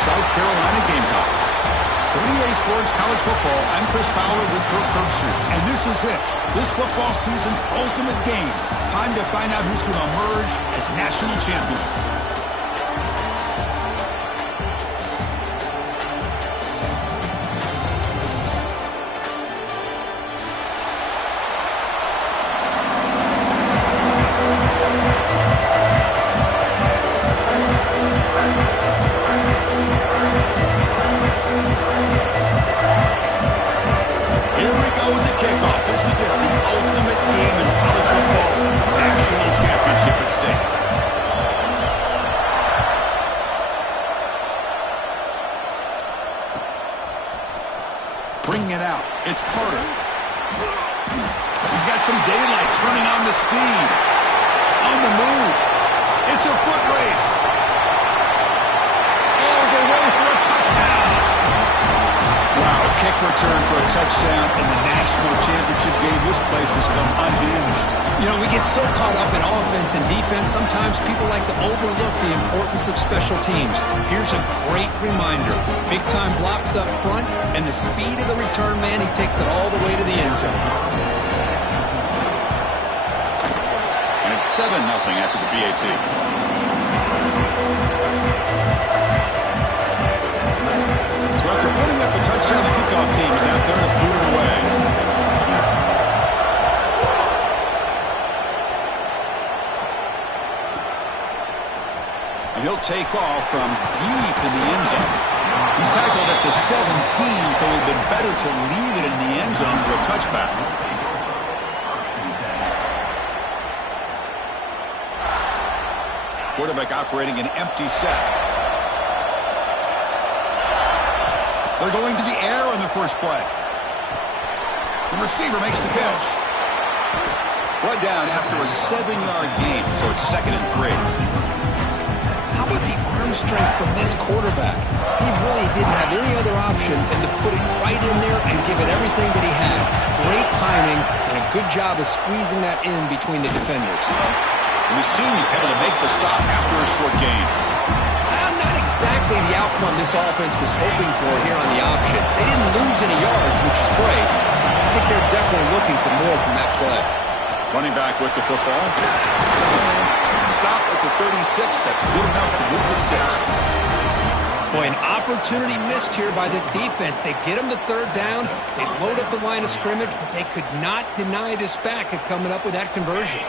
South Carolina Gamecocks. For EA Sports College Football, I'm Chris Fowler with Kirk Herbstreit. And this is it. This football season's ultimate game. Time to find out who's going to emerge as national champion. Bringing it out. It's Carter. He's got some daylight turning on the speed. On the move. It's a foot race. All the way for a touchdown. Wow, a kick return for a touchdown in the national championship game. This place has come unhinged. You know, we get so caught up in offense and defense, sometimes people like to overlook the importance of special teams. Here's a great reminder. Big-time blocks up front, and the speed of the return man, he takes it all the way to the end zone. And it's 7-0 after the PAT. So after putting up a touchdown, the kickoff team is out there to boot it away. And he'll take off from deep in the end zone. He's tackled at the 17, so it would have been better to leave it in the end zone for a touchback. Quarterback operating an empty set. They're going to the air on the first play. The receiver makes the pitch. Brought down after a 7-yard gain, so it's 2nd and 3. How about the arm strength from this quarterback? He really didn't have any other option than to put it right in there and give it everything that he had. Great timing and a good job of squeezing that in between the defenders. And the senior able to make the stop after a short gain. Not exactly the outcome this offense was hoping for here on the option. They didn't lose any yards, which is great. I think they're definitely looking for more from that play. Running back with the football. Stop at the 36. That's good enough to move the sticks. Boy, an opportunity missed here by this defense. They get them to 3rd down. They load up the line of scrimmage, but they could not deny this back at coming up with that conversion.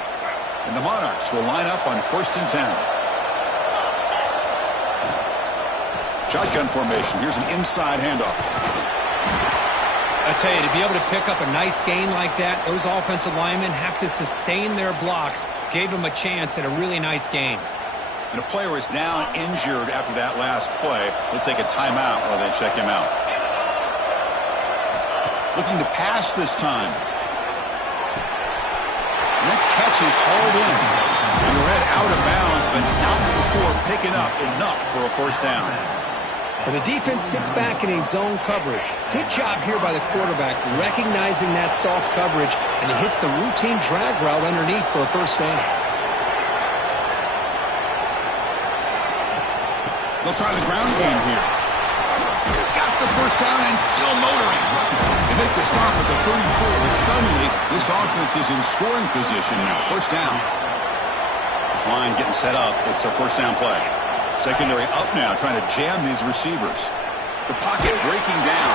And the Monarchs will line up on 1st and 10. Shotgun formation. Here's an inside handoff. I tell you, to be able to pick up a nice gain like that, those offensive linemen have to sustain their blocks. Gave them a chance at a really nice gain. And a player is down injured after that last play. Let's take a timeout while they check him out. Looking to pass this time. And that catch is hauled in. And he'll head out of bounds, but not before picking up enough for a 1st down. Well, the defense sits back in a zone coverage. Good job here by the quarterback recognizing that soft coverage, and he hits the routine drag route underneath for a 1st down. They'll try the ground game here. Got the 1st down and still motoring. They make the stop at the 34, but suddenly this offense is in scoring position now. 1st down. This line getting set up. It's a 1st down play. Secondary up now, trying to jam these receivers. The pocket breaking down.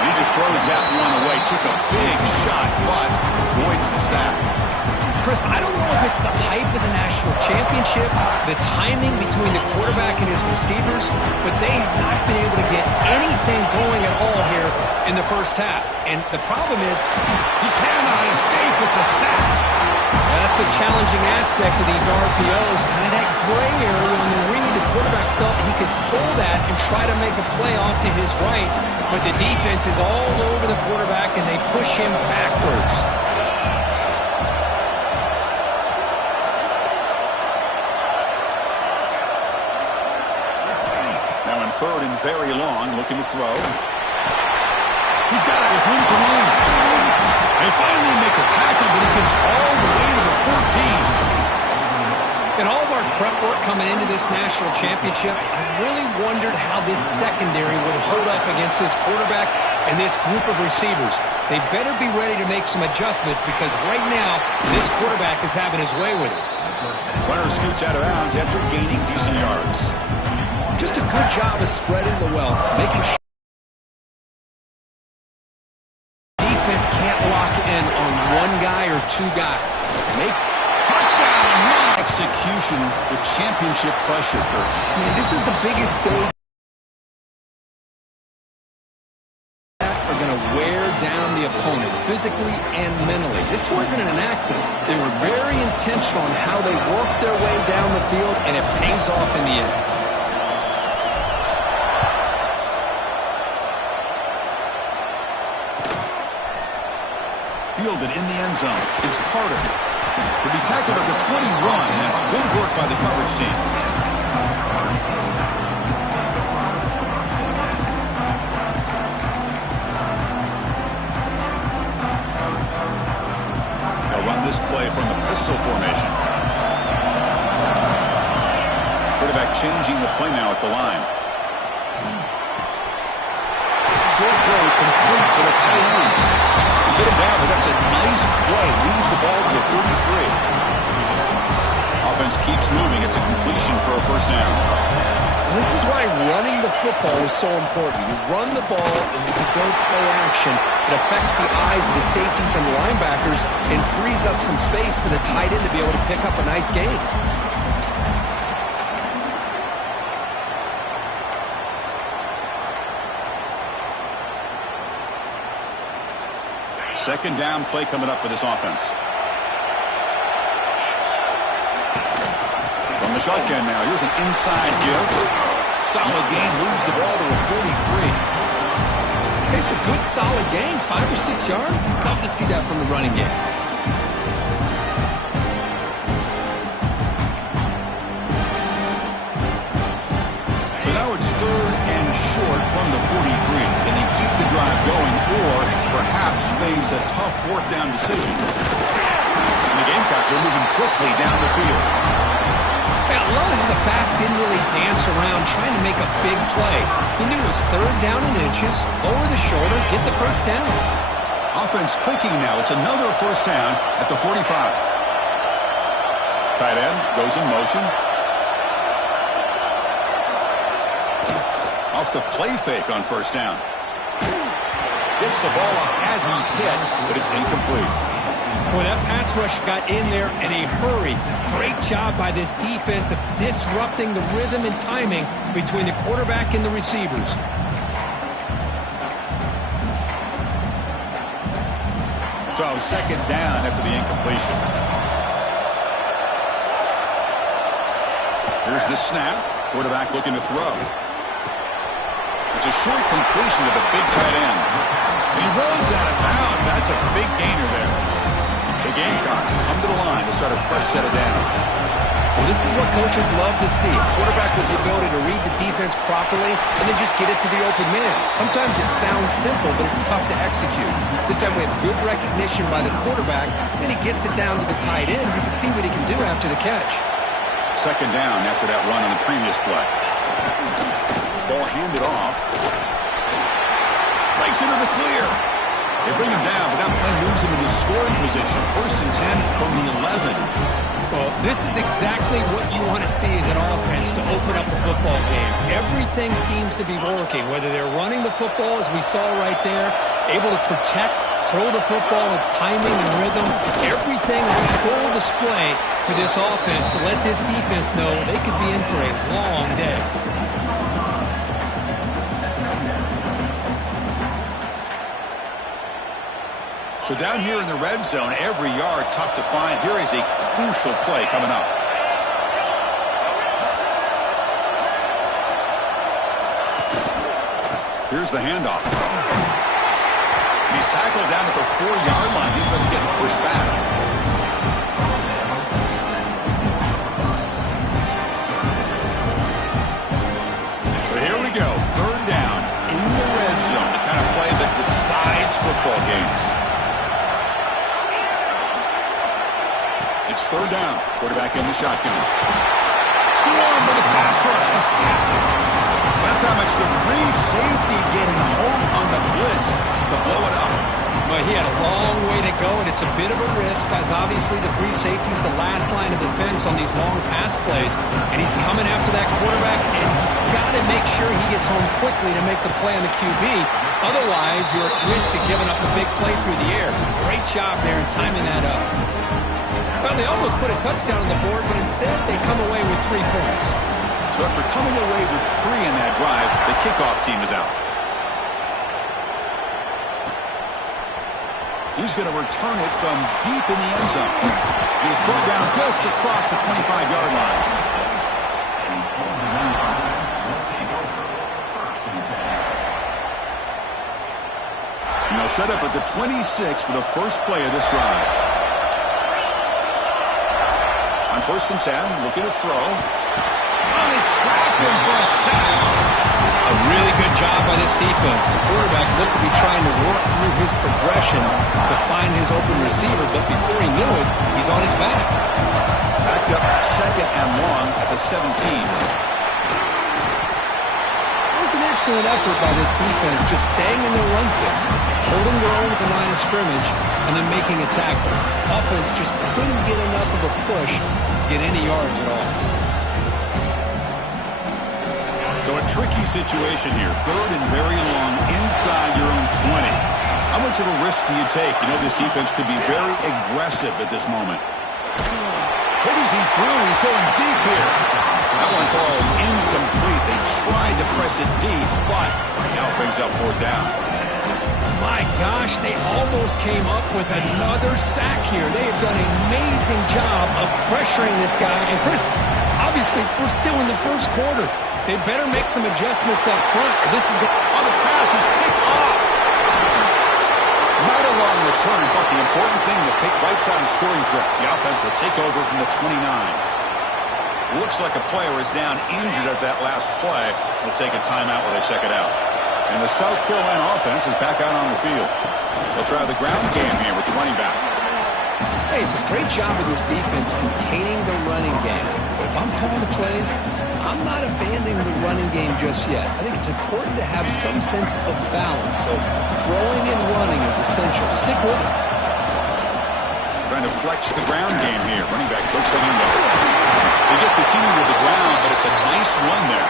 And he just throws that one away. Took a big shot, but avoids the sack. Chris, I don't know if it's the hype of the national championship, the timing between the quarterback and his receivers, but they have not been able to get anything going at all here in the 1st half. And the problem is, he cannot escape. It's a sack. That's the challenging aspect of these RPOs, kind of that gray area on the read. The quarterback felt he could pull that and try to make a play off to his right, but the defense is all over the quarterback, and they push him backwards. Now in 3rd and very long, looking to throw. He's got it with room to run. They finally make a tackle, but he gets all the way to the 14. In all of our prep work coming into this national championship, I really wondered how this secondary would hold up against this quarterback and this group of receivers. They better be ready to make some adjustments because right now, this quarterback is having his way with it. Runner scoots out of bounds after gaining decent yards. Just a good job of spreading the wealth, making sure defense can't lock in on one guy or two guys. Touchdown! Execution with championship pressure. Man, this is the biggest stage. Are going to wear down the opponent physically and mentally. This wasn't an accident. They were very intentional on how they worked their way down the field, and it pays off in the end. Fielded in the end zone. It's Carter. He'll be tackled at the 21. That's good work by the coverage team. They'll run this play from the pistol formation. Quarterback changing the play now at the line. Short play complete to the tight end. Get him down, but that's a nice play. Moves the ball to the 33. Offense keeps moving. It's a completion for a first down. This is why running the football is so important. You run the ball and you can go play action. It affects the eyes of the safeties and the linebackers and frees up some space for the tight end to be able to pick up a nice gain. Second down play coming up for this offense. From the shotgun now, here's an inside give. Solid gain, moves the ball to the 43. It's a good solid gain, 5 or 6 yards. Love to see that from the running game. So now it's third and short from the 43. Can they keep the drive going or perhaps face a tough fourth down decision? And the Gamecocks are moving quickly down the field. I love how the back didn't really dance around trying to make a big play. He knew it was third down in inches, lower the shoulder, get the first down. Offense clicking now. It's another first down at the 45. Tight end goes in motion. Off the play fake on first down. Gets the ball off as he's hit, but it's incomplete. Boy, that pass rush got in there in a hurry. Great job by this defense of disrupting the rhythm and timing between the quarterback and the receivers. So second down after the incompletion. Here's the snap. Quarterback looking to throw. It's a short completion to the big tight end. He rolls out of bounds. That's a big gainer there. The Gamecocks come to the line to start a fresh set of downs. Well, this is what coaches love to see. A quarterback with the ability to read the defense properly and then just get it to the open man. Sometimes it sounds simple, but it's tough to execute. This time we have good recognition by the quarterback, then he gets it down to the tight end. You can see what he can do after the catch. Second down after that run on the previous play. Ball handed off. Breaks into the clear. They bring him down, but that play moves him into scoring position. First and 10 from the 11. Well, this is exactly what you want to see as an offense to open up a football game. Everything seems to be working, whether they're running the football, as we saw right there, able to protect, throw the football with timing and rhythm. Everything on full display for this offense to let this defense know they could be in for a long day. So down here in the red zone, every yard tough to find. Here is a crucial play coming up. Here's the handoff. He's tackled down at the 4-yard line. Defense getting pushed back. So here we go. Third down in the red zone. The kind of play that decides football games. It's It's third down. Quarterback in the shotgun. Swarm with a pass rush. He's sacked. That time it's the free safety getting home on the blitz to blow it up. Well, he had a long way to go, and it's a bit of a risk, as obviously the free safety is the last line of defense on these long pass plays, and he's coming after that quarterback, and he's got to make sure he gets home quickly to make the play on the QB. Otherwise, you're at risk of giving up a big play through the air. Great job there in timing that up. Well, they almost put a touchdown on the board, but instead they come away with 3 points. So after coming away with 3 in that drive, the kickoff team is out. He's going to return it from deep in the end zone. He's brought down just across the 25-yard line. And they'll set up at the 26 for the first play of this drive. On 1st and 10, looking to throw. Oh, they trap him for a sack. A really good job by this defense. The quarterback looked to be trying to work through his progressions to find his open receiver, but before he knew it, he's on his back. Backed up 2nd and long at the 17. It was an excellent effort by this defense, just staying in their run fits, holding their own at the line of scrimmage, and then making a tackle. Offense just couldn't get enough of a push to get any yards at all. So a tricky situation here. 3rd and very long inside your own 20. How much of a risk do you take? You know this defense could be very aggressive at this moment. Hit as he threw. He's going deep here. That one falls incomplete. They tried to press it deep, but now it brings up 4th down. My gosh, they almost came up with another sack here. They have done an amazing job of pressuring this guy. And Chris, obviously, we're still in the first quarter. They better make some adjustments up front, or this is going to... Oh, the pass is picked off. Not a long return, but the important thing, the pick wipes out a scoring threat. The offense will take over from the 29. Looks like a player is down injured at that last play. They'll take a timeout while they check it out. And the South Carolina offense is back out on the field. They'll try the ground game here with the running back. Hey, it's a great job of this defense containing the running game. But if I'm calling the plays, I'm not abandoning the running game just yet. I think it's important to have some sense of balance. So throwing and running is essential. Stick with it. Trying to flex the ground game here. Running back takes the handoff. They get the senior to the ground, but it's a nice run there.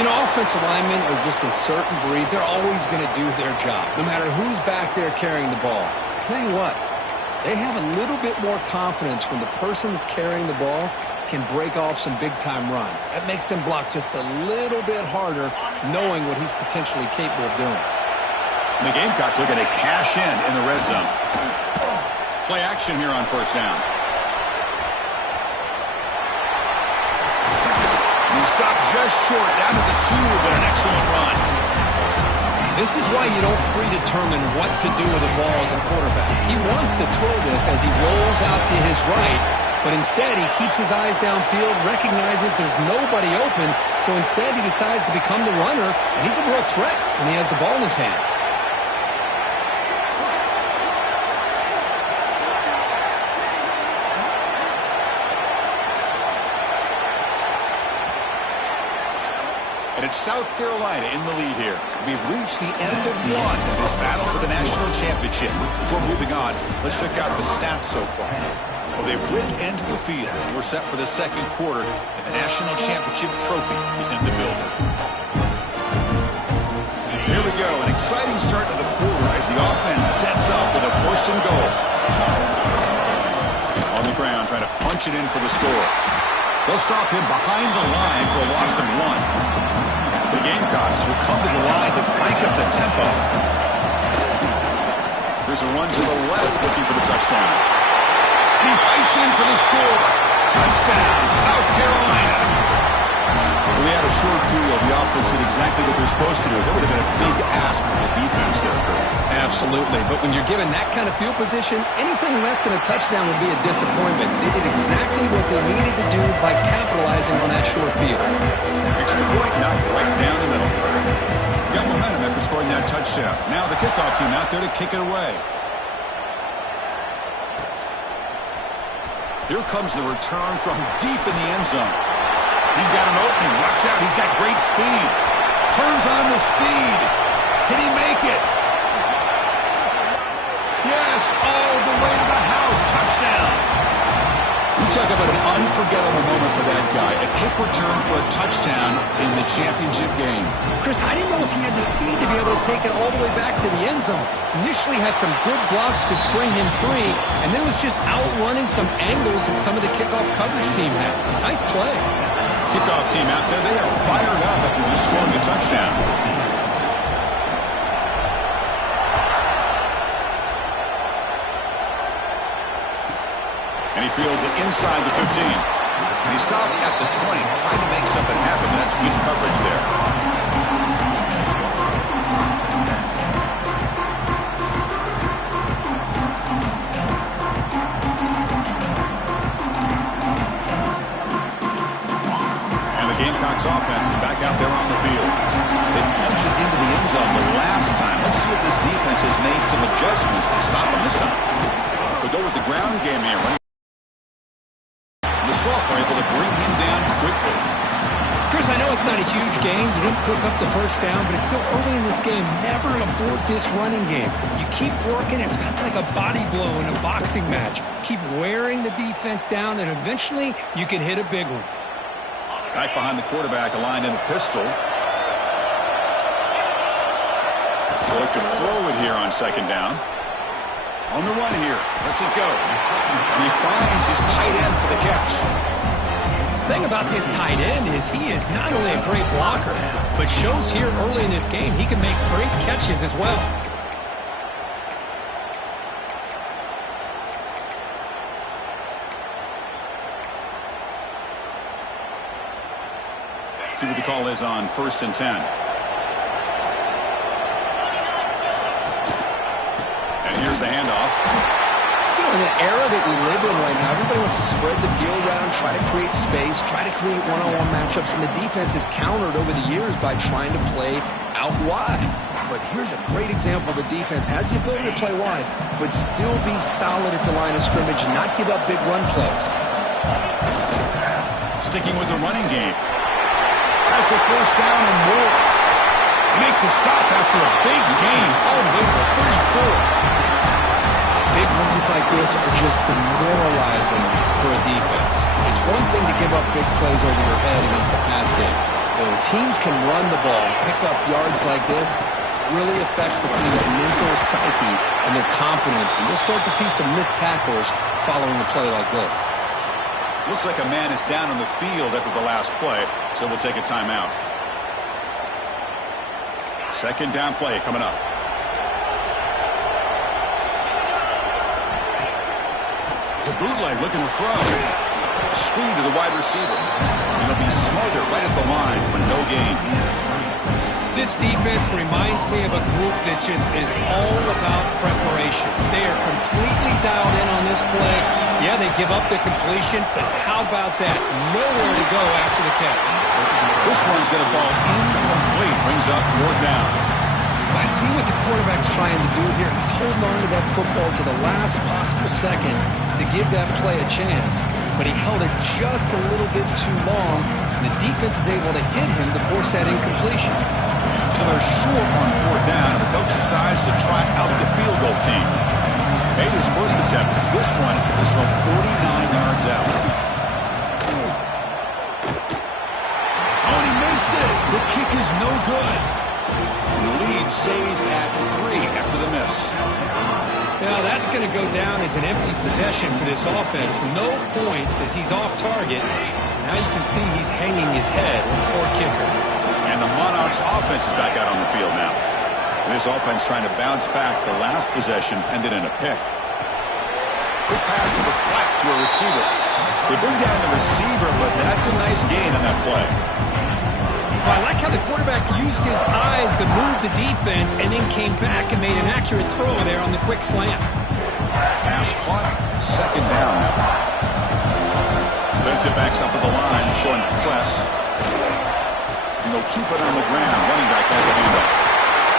You know, offensive linemen are just a certain breed. They're always going to do their job, no matter who's back there carrying the ball. I'll tell you what, they have a little bit more confidence when the person that's carrying the ball can break off some big-time runs. That makes them block just a little bit harder, knowing what he's potentially capable of doing. And the Gamecocks looking to cash in the red zone. Play action here on 1st down. You stop just short, down to the 2, but an excellent run. This is why you don't predetermine what to do with the ball as a quarterback. He wants to throw this as he rolls out to his right, but instead he keeps his eyes downfield, recognizes there's nobody open, so instead he decides to become the runner, and he's a real threat when he has the ball in his hands. And it's South Carolina in the lead here. We've reached the end of one of this battle for the national championship. Before moving on, let's check out the stats so far. Well, they've flipped into the field. We're set for the 2nd quarter, and the national championship trophy is in the building. Here we go, an exciting start to the quarter as the offense sets up with a 1st and goal. On the ground, trying to punch it in for the score. They'll stop him behind the line for a loss of 1. The Gamecocks will come to the line to crank up the tempo. Here's a run to the left, looking for the touchdown. He fights in for the score. Touchdown, South Carolina. Well, they had a short field. The offense did exactly what they're supposed to do. That would have been a big ask for the defense there, Kurt. Absolutely. But when you're given that kind of field position, anything less than a touchdown would be a disappointment. They did exactly what they needed to do by capitalizing on that short field. Extra point knocked right down the middle. Got momentum after scoring that touchdown. Now the kickoff team out there to kick it away. Here comes the return from deep in the end zone. He's got an opening. Watch out. He's got great speed. Turns on the speed. Can he make it? Yes, all the way to the house. Touchdown. You talk about an unforgettable moment for that guy. A kick return for a touchdown in the championship game. Chris, I didn't know if he had the speed to be able to take it all the way back to the end zone. Initially had some good blocks to spring him free, and then was just outrunning some angles that some of the kickoff coverage team had. Nice play. Kickoff team out there, they are fired up after just scoring a touchdown. And he fields it inside the 15. And he stopped at the 20, trying to make something happen. That's good coverage there. And the Gamecocks offense is back out there on the field. They punched it into the end zone the last time. Let's see if this defense has made some adjustments to stop him this time. They'll go with the ground game here. Were able to bring him down quickly. Chris, I know it's not a huge game. You didn't pick up the first down, but it's still early in this game. Never abort this running game. You keep working. It's kind of like a body blow in a boxing match. Keep wearing the defense down, and eventually you can hit a big one. Back behind the quarterback, aligned in a pistol. They'll look to throw it here on second down. On the run here. Lets it go. And he finds his tight end for the catch. The thing about this tight end is he is not only a great blocker, but shows here early in this game he can make great catches as well. See what the call is on 1st and 10. Here's the handoff. You know, in the era that we live in right now, everybody wants to spread the field around, try to create space, try to create one-on-one matchups, and the defense is countered over the years by trying to play out wide. But here's a great example. The defense has the ability to play wide, but still be solid at the line of scrimmage and not give up big run plays. Sticking with the running game. Has the first down and more. They make the stop after a big gain all the way to the 34. Big runs like this are just demoralizing for a defense. It's one thing to give up big plays over your head against the pass game. But when teams can run the ball and pick up yards like this, really affects the team's mental psyche and their confidence. And you'll start to see some missed tackles following a play like this. Looks like a man is down on the field after the last play, so we'll take a timeout. Second down play coming up. It's a bootleg looking to throw. Screen to the wide receiver. It'll be smothered right at the line for no gain. This defense reminds me of a group that just is all about preparation. They are completely dialed in on this play. Yeah, they give up the completion, but how about that? Nowhere to go after the catch. This one's going to fall incomplete. Brings up 4th down. I see what the quarterback's trying to do here. He's holding on to that football to the last possible second to give that play a chance. But he held it just a little bit too long. And the defense is able to hit him to force that incompletion. So they're short on 4th down, and the coach decides to try out the field goal team. Made his first attempt. This one 49 yards out. Oh, and he missed it. The kick is no good. The lead stays at 3 after the miss. Now that's going to go down as an empty possession for this offense. No points as he's off target. Now you can see he's hanging his head. Poor kicker. And the Monarchs offense is back out on the field now. This offense trying to bounce back. The last possession ended in a pick. Quick pass to the flat to a receiver. They bring down the receiver, but that's a nice gain on that play. I like how the quarterback used his eyes to move the defense and then came back and made an accurate throw there on the quick slant. Pass caught. Second down now. Defensive backs up at the line, showing press. And they'll keep it on the ground. Running back has a handoff.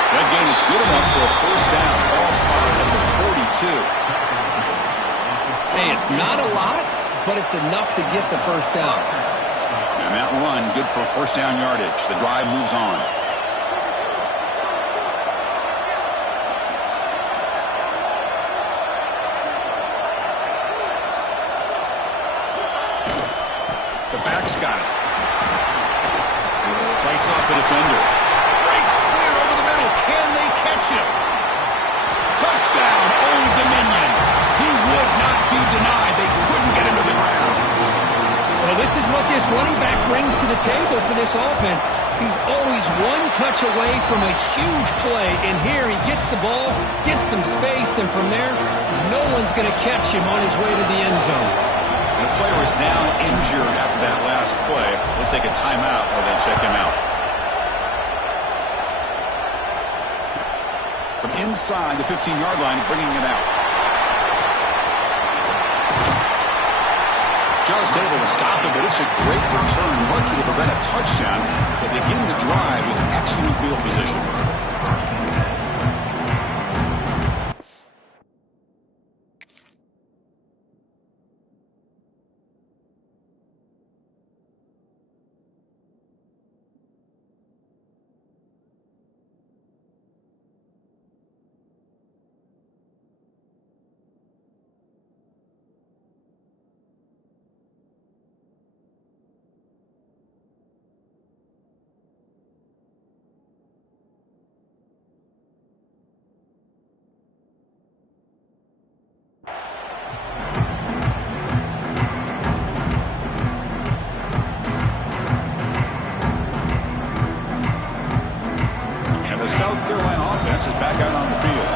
That gain is good enough for a first down. Ball spotted at the 42. Hey, it's not a lot, but it's enough to get the first down. And that run, good for first down yardage. The drive moves on. The back's got it. Fights off the defender. Breaks clear over the middle. Can they catch him? Touchdown, Old Dominion. He would not be denied. They couldn't get him to the ground. Well, this is what this running back brings to the table for this offense. He's always one touch away from a huge play, and here he gets the ball, gets some space, and from there, no one's going to catch him on his way to the end zone. And the player is down injured after that last play. We'll take a timeout while they check him out. From inside the 15-yard line, bringing it out. Just able to stop it, but it's a great return. Lucky to prevent a touchdown, but they begin the drive with excellent field position. Is back out on the field.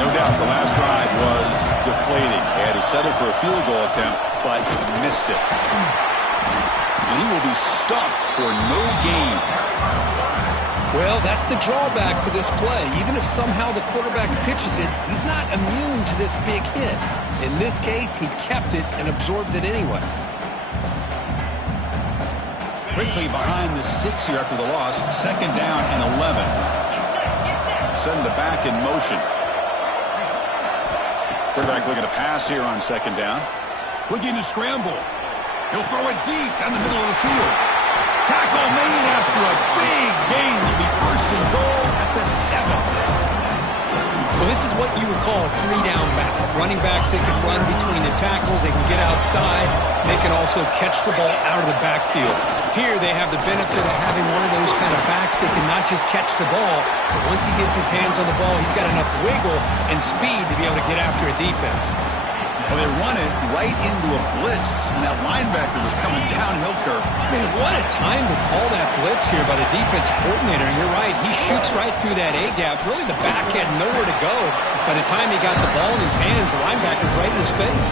No doubt the last drive was deflating. They had to settle for a field goal attempt, but missed it. And he will be stuffed for no gain. Well, that's the drawback to this play. Even if somehow the quarterback pitches it, he's not immune to this big hit. In this case, he kept it and absorbed it anyway. Quickly behind the sticks here after the loss. Second down and 11. Send the back in motion. Quarterback looking to pass here on second down. Looking to scramble. He'll throw it deep down the middle of the field. Tackle made after a big gain. Will be first and goal at the 7. Well, this is what you would call a three-down back. Running backs, they can run between the tackles. They can get outside. They can also catch the ball out of the backfield. Here they have the benefit of having one of those kind of backs that can not just catch the ball, but once he gets his hands on the ball, he's got enough wiggle and speed to be able to get after a defense. Well, they run it right into a blitz, and that linebacker was coming downhill curve. Man, what a time to call that blitz here by the defensive coordinator. You're right. He shoots right through that A-gap. Really, the back had nowhere to go. By the time he got the ball in his hands, the linebacker's right in his face.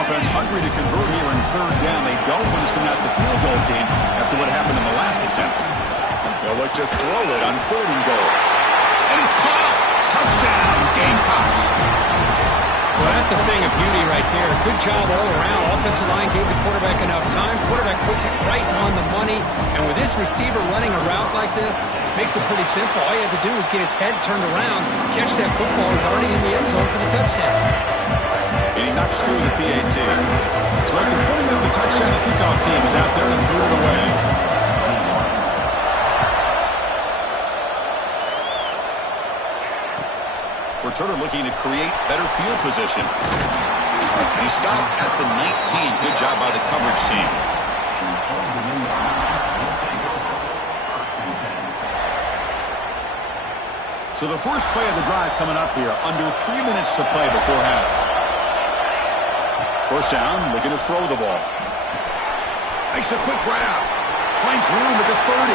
Offense hungry to convert here in third down. They don't want to send out the field goal team after what happened in the last attempt. They'll look to throw it on third and goal. And it's caught. Touchdown, Gamecocks. Well, that's a thing of beauty right there. Good job all around. Offensive line gave the quarterback enough time. Quarterback puts it right on the money. And with this receiver running a route like this, makes it pretty simple. All you have to do is get his head turned around, catch that football. He's already in the end zone for the touchdown. And he knocks through the PAT. So after putting up a touchdown, the kickoff team is out there and blew it away. Returner looking to create better field position. And he stopped at the 19. Good job by the coverage team. So the first play of the drive coming up here. Under 3 minutes to play before half. First down, looking to throw the ball. Makes a quick grab. Finds room at the 30.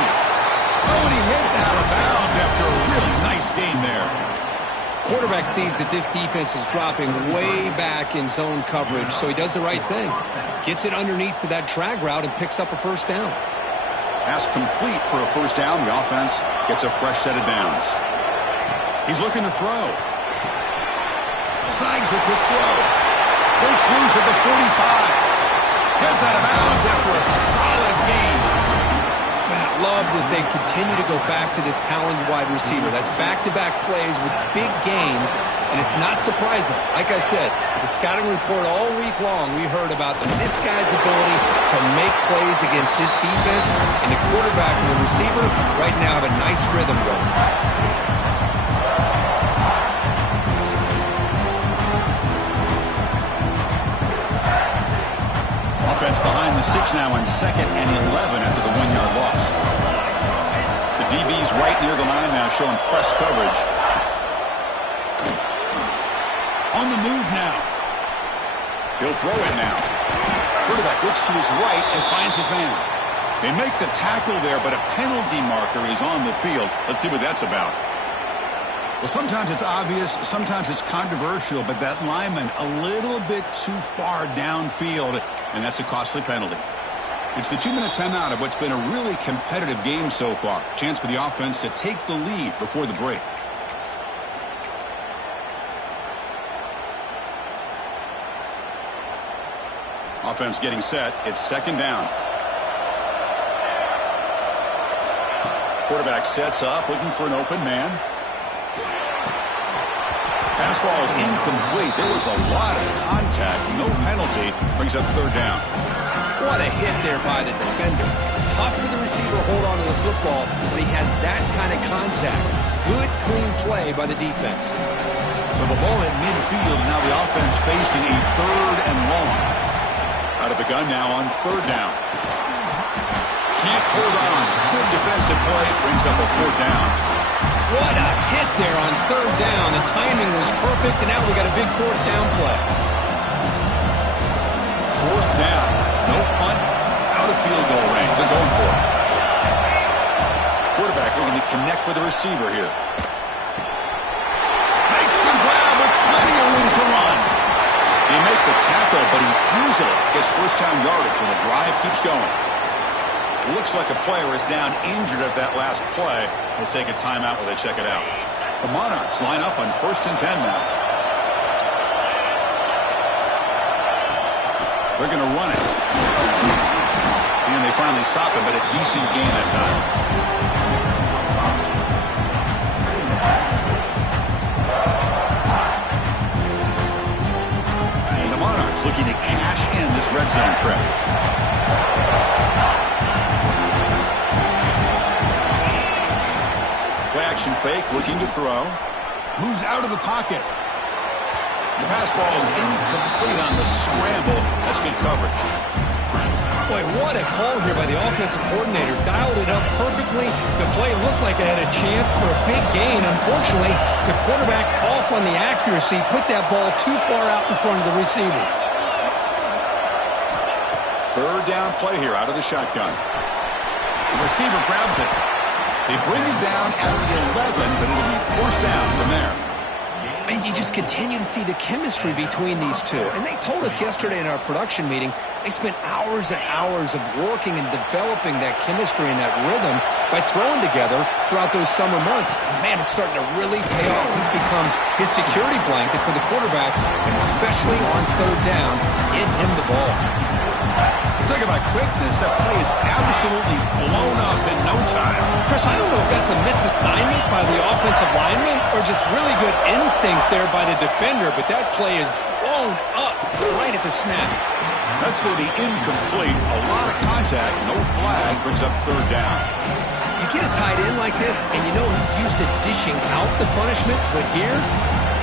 Oh, and he hits out of bounds after a really nice gain there. Quarterback sees that this defense is dropping way back in zone coverage, so he does the right thing. Gets it underneath to that drag route and picks up a first down. Pass complete for a first down. The offense gets a fresh set of downs. He's looking to throw. Snags a quick throw. Breaks loose at the 45. Gets out of bounds after a solid gain. Now, love that they continue to go back to this talented wide receiver. That's back-to-back plays with big gains, and it's not surprising. Like I said, the scouting report all week long, we heard about this guy's ability to make plays against this defense, and the quarterback and the receiver right now have a nice rhythm going. Offense behind the 6 now on 2nd and 11 after the 1-yard loss. The DB's right near the line now showing press coverage. On the move now. He'll throw it now. Quarterback looks to his right and finds his man. They make the tackle there, but a penalty marker is on the field. Let's see what that's about. Well, sometimes it's obvious, sometimes it's controversial, but that lineman a little bit too far downfield, and that's a costly penalty. It's the 2-minute timeout of what's been a really competitive game so far. Chance for the offense to take the lead before the break. Offense getting set. It's 2nd down. Quarterback sets up, looking for an open man. Pass ball is incomplete. There was a lot of contact. No penalty. Brings up 3rd down. What a hit there by the defender. Tough for the receiver to hold on to the football when he has that kind of contact. Good, clean play by the defense. So the ball at midfield. Now the offense facing a 3rd and long. Out of the gun now on 3rd down. Can't hold on. Good defensive play. Brings up a 4th down. What a hit there on 3rd down. The timing was perfect, and now we got a big 4th down play. 4th down. No punt. Out of field goal range. They're going for it. Quarterback looking to connect with the receiver here. Makes the grab with plenty of room to run. He make the tackle, but he easily gets first-down yardage, and the drive keeps going. Looks like a player is down injured at that last play. We'll take a timeout while they check it out. The Monarchs line up on 1st and 10 now. They're going to run it. And they finally stop it, but a decent gain that time. And the Monarchs looking to cash in this red zone trip. Action fake, looking to throw. Moves out of the pocket. The pass ball is incomplete on the scramble. That's good coverage. Boy, what a call here by the offensive coordinator. Dialed it up perfectly. The play looked like it had a chance for a big gain. Unfortunately, the quarterback off on the accuracy, put that ball too far out in front of the receiver. 3rd down play here out of the shotgun. The receiver grabs it. They bring it down at the 11, but it'll be 1st down from there. And you just continue to see the chemistry between these two. And they told us yesterday in our production meeting, they spent hours and hours of working and developing that chemistry and that rhythm by throwing together throughout those summer months. And man, it's starting to really pay off. He's become his security blanket for the quarterback, and especially on 3rd down, get him the ball. Talk about quickness. That play is absolutely blown up in no time. Chris, I don't know if that's a misassignment by the offensive lineman or just really good instincts there by the defender, but that play is blown up right at the snap. That's going to be incomplete. A lot of contact. No flag. Brings up 3rd down. You get a tight end like this, and you know he's used to dishing out the punishment, but here,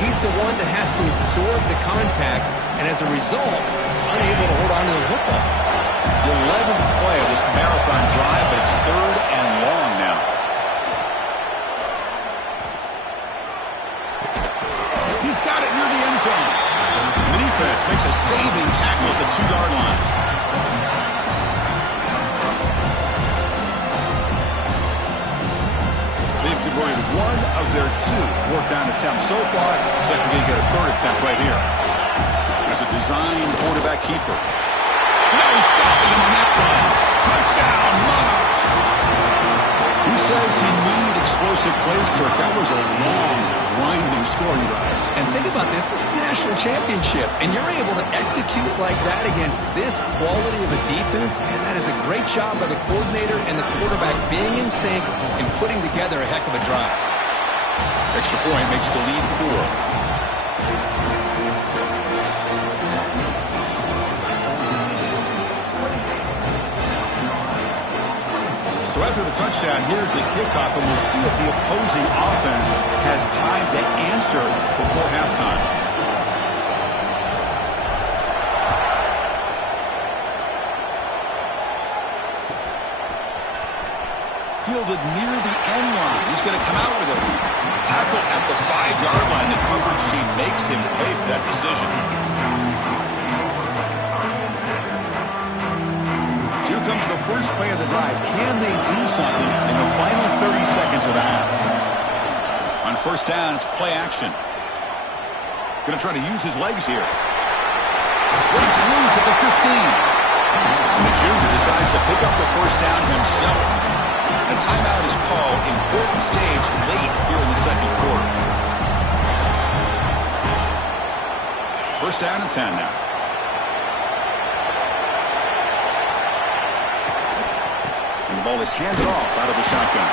he's the one that has to absorb the contact, and as a result, he's unable to hold on to the football. The 11th play of this marathon drive, but it's 3rd and long now. He's got it near the end zone. The defense makes a saving tackle at the 2-yard line. They've converted 1 of their 2 work down attempts so far. Looks like we're going to get a 3rd attempt right here. As a design quarterback keeper. No stopping him on that one. Touchdown, Monarchs. Who says he needs explosive impressive plays, Kirk. That was a long, grinding scoring drive. And think about this. This is the national championship, and you're able to execute like that against this quality of a defense, and that is a great job by the coordinator and the quarterback being in sync and putting together a heck of a drive. Extra point makes the lead 4. So after the touchdown, here's the kickoff, and we'll see if the opposing offense has time to answer before halftime. Fielded near the end line. He's going to come out with a tackle at the 5-yard line. The coverage team makes him pay for that decision. Here comes the first play of the drive. Can they do something in the final 30 seconds of the half? On first down, it's play action. Going to try to use his legs here. Breaks loose at the 15. And the junior decides to pick up the first down himself. A timeout is called. Important stage late here in the second quarter. First down and 10 now. The ball is handed off out of the shotgun.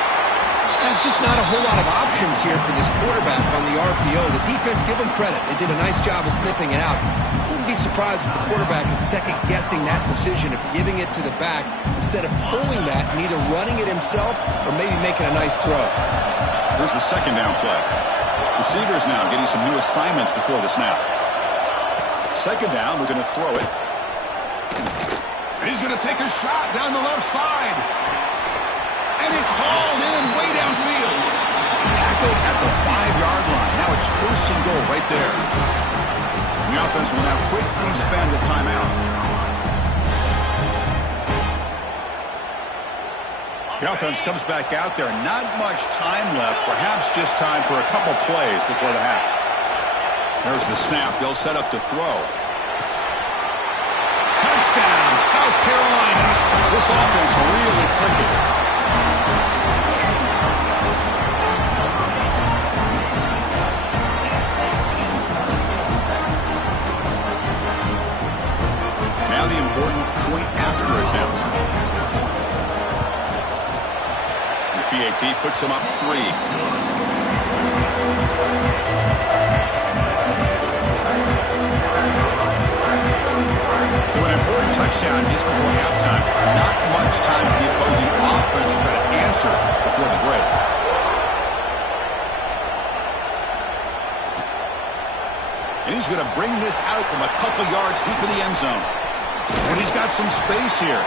There's just not a whole lot of options here for this quarterback on the RPO. The defense, give them credit. They did a nice job of sniffing it out. Wouldn't be surprised if the quarterback is second-guessing that decision of giving it to the back instead of pulling that and either running it himself or maybe making a nice throw. Here's the second down play. Receivers now getting some new assignments before the snap. Second down, we're going to throw it. And he's going to take a shot down the left side. And it's hauled in way downfield. Tackled at the 5-yard line. Now it's first and goal right there. The offense will now quickly spend the timeout. The offense comes back out there. Not much time left. Perhaps just time for a couple plays before the half. There's the snap. They'll set up to throw. Touchdown, South Carolina. This offense really clicking. Now the important point after attempt. The PAT puts him up 3. So an important touchdown just before halftime. Not much time for the opposing offense to try to answer before the break. And he's going to bring this out from a couple yards deep in the end zone. And he's got some space here.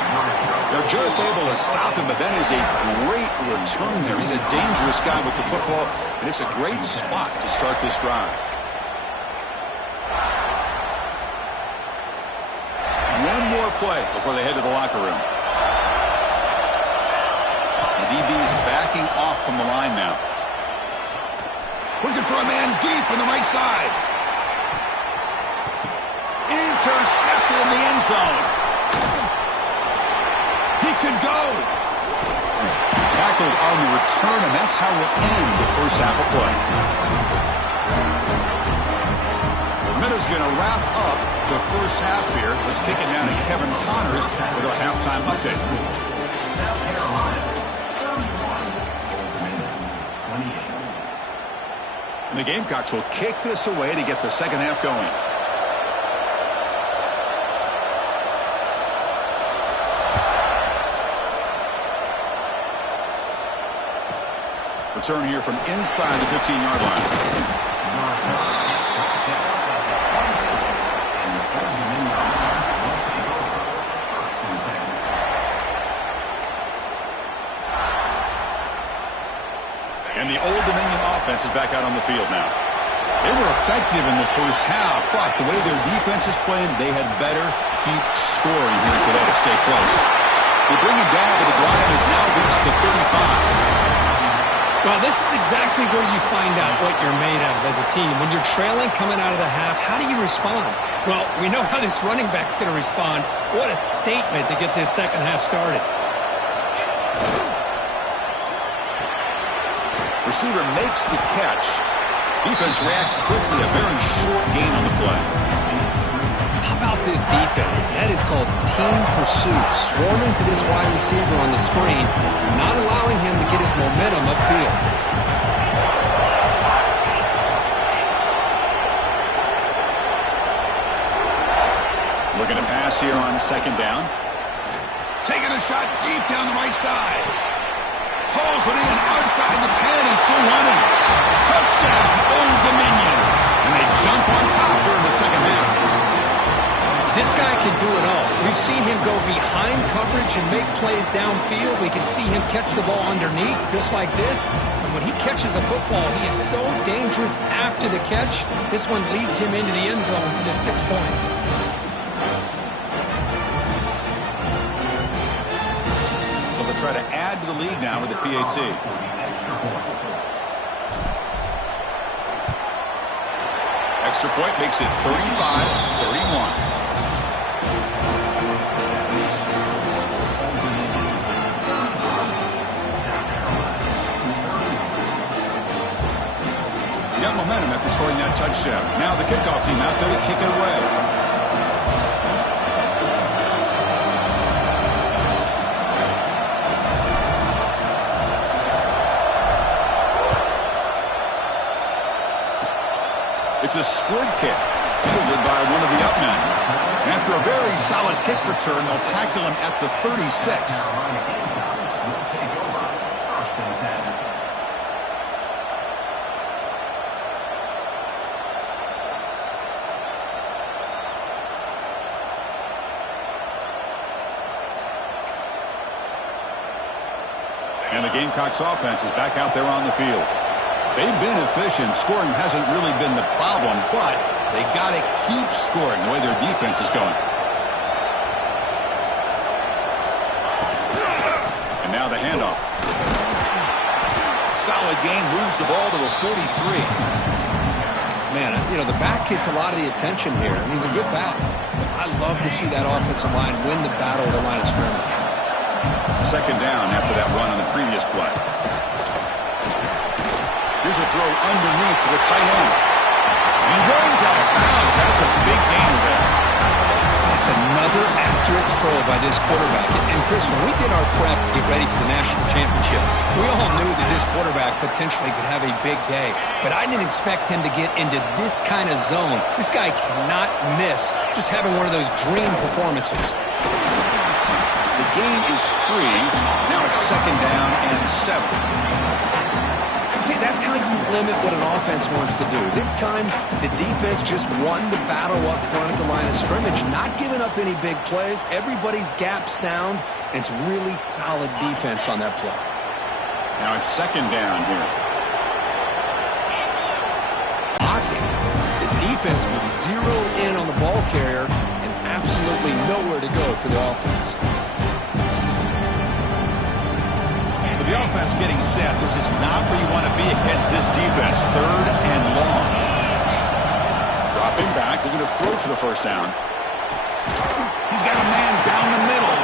They're just able to stop him, but that is a great return there. He's a dangerous guy with the football, and it's a great spot to start this drive. One more play before they head to the locker room. The DB's backing off from the line now. Looking for a man deep on the right side. Intercepted in the end zone. He could go. Tackled on the return, and that's how we'll end the first half of play. Meadows going to wrap up the first half here. Let's kick it down to Kevin Connors with our halftime update. And the Gamecocks will kick this away to get the second half going. Return here from inside the 15-yard line. And the Old Dominion offense is back out on the field now. They were effective in the first half, but the way their defense is playing, they had better keep scoring here today to stay close. They bring it down, but the drive has now reached the 35. Well, this is exactly where you find out what you're made of as a team. When you're trailing coming out of the half, how do you respond? Well, we know how this running back's going to respond. What a statement to get this second half started. Receiver makes the catch. Defense reacts quickly. A very short gain on the play. How about this defense? That is called team pursuit. Swarming to this wide receiver on the screen, not allowing him to get his momentum upfield. Looking to pass here on second down. Taking a shot deep down the right side. Pulls it in outside the 10. He's still running. Touchdown, Old Dominion. And they jump on top here in the second half. This guy can do it all. We've seen him go behind coverage and make plays downfield. We can see him catch the ball underneath just like this. And when he catches a football, he is so dangerous after the catch. This one leads him into the end zone for the 6 points. Try to add to the lead now with the PAT. Extra point makes it 35-31. Got momentum after scoring that touchdown. Now the kickoff team out there to kick it away. It's a squib kick, fielded by one of the up men. After a very solid kick return, they'll tackle him at the 36. And the Gamecocks offense is back out there on the field. They've been efficient. Scoring hasn't really been the problem, but they got to keep scoring the way their defense is going. And now the handoff. Solid gain, moves the ball to the 43. Man, you know, the back gets a lot of the attention here. He's a good back. I love to see that offensive line win the battle at the line of scrimmage. Second down after that run on the previous play. Here's a throw underneath to the tight end. He runs out of bounds. That's a big gain there. That's another accurate throw by this quarterback. And Chris, when we did our prep to get ready for the national championship, we all knew that this quarterback potentially could have a big day. But I didn't expect him to get into this kind of zone. This guy cannot miss just having one of those dream performances. The gain is 3. Now it's second down and 7. See, that's how you limit what an offense wants to do. This time, the defense just won the battle up front at the line of scrimmage, not giving up any big plays. Everybody's gap sound, and it's really solid defense on that play. Now it's second down here. Blocking. The defense was zeroed in on the ball carrier and absolutely nowhere to go for the offense. So the offense getting set. This is not where you want to be against this defense. Third and long. Dropping back, looking to throw for the first down. He's got a man down the middle.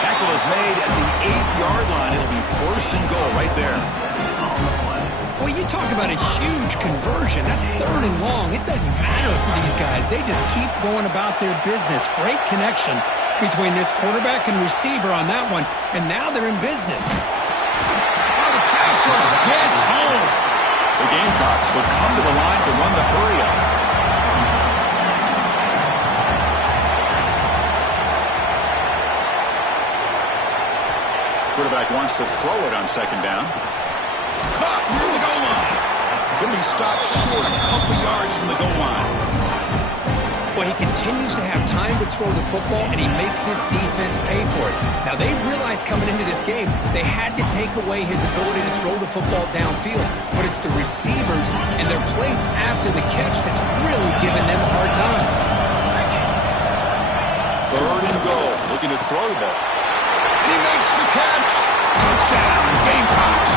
Tackle is made at the 8-yard line. It'll be first and goal right there. Well, you talk about a huge conversion. That's third and long. It doesn't matter for these guys. They just keep going about their business. Great connection between this quarterback and receiver on that one. And now they're in business. Gets home. The Gamecocks would come to the line to run the hurry up. Quarterback wants to throw it on second down. Caught near the goal line. Going to be stopped short a couple yards from the goal line. Well, he continues to have time to throw the football, and he makes his defense pay for it. Now, they realized coming into this game they had to take away his ability to throw the football downfield, but it's the receivers and their plays after the catch that's really giving them a hard time. Third and goal, looking to throw the ball. And he makes the catch. Touchdown, Gamecocks.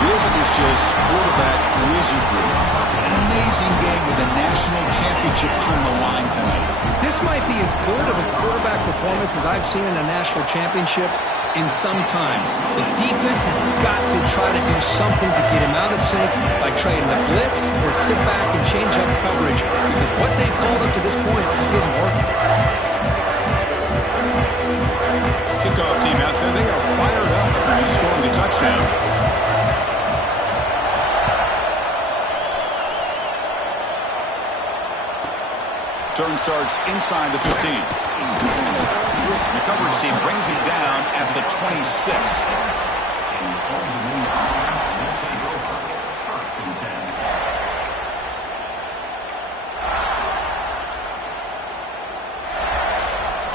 This is just quarterback wizardry. An amazing game with a national championship on the line tonight. This might be as good of a quarterback performance as I've seen in a national championship in some time. The defense has got to try to do something to get him out of sync by trading the blitz or sit back and change up coverage, because what they've called up to this point just isn't working. Kickoff team out there, they are fired up after just scoring the touchdown. Turn starts inside the 15. The coverage team brings him down at the 26.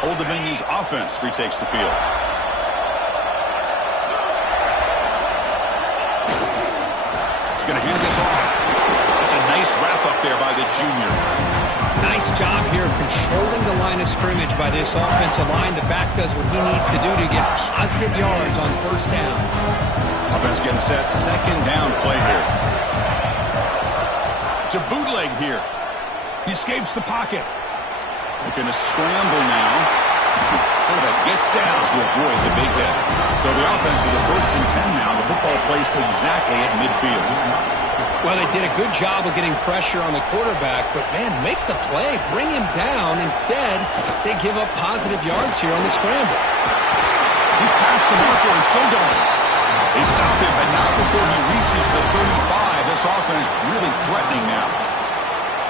Old Dominion's offense retakes the field. He's going to hand this off. That's a nice wrap up there by the junior. Nice job here of controlling the line of scrimmage by this offensive line. The back does what he needs to do to get positive yards on first down. Offense getting set. Second down play here. To bootleg here. He escapes the pocket. Looking to scramble now. Quarterback gets down to avoid the big hit. So the offense with a 1st and 10 now. The football placed exactly at midfield. Well, they did a good job of getting pressure on the quarterback, but, man, make the play. Bring him down. Instead, they give up positive yards here on the scramble. He's past the marker and still going. They stop him, but not before he reaches the 35. This offense really threatening now.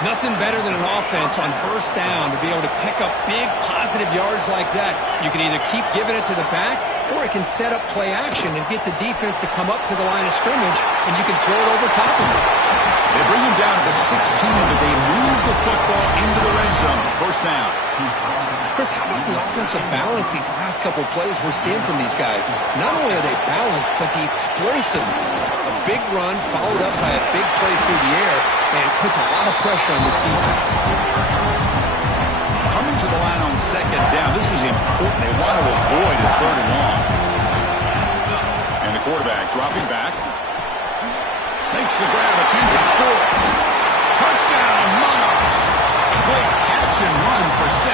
Nothing better than an offense on first down to be able to pick up big positive yards like that. You can either keep giving it to the back, or it can set up play action and get the defense to come up to the line of scrimmage, and you can throw it over top of it. They bring him down to the 16, but they move the football into the red zone. First down. Chris, how about the offensive balance these last couple plays we're seeing from these guys? Not only are they balanced, but the explosiveness. A big run followed up by a big play through the air, and puts a lot of pressure on this defense. Coming to the line on second down, this is important. They want to avoid a 3rd and long. And the quarterback dropping back. Makes the grab, a chance to score. Touchdown, Monarchs. Great catch and run for 6.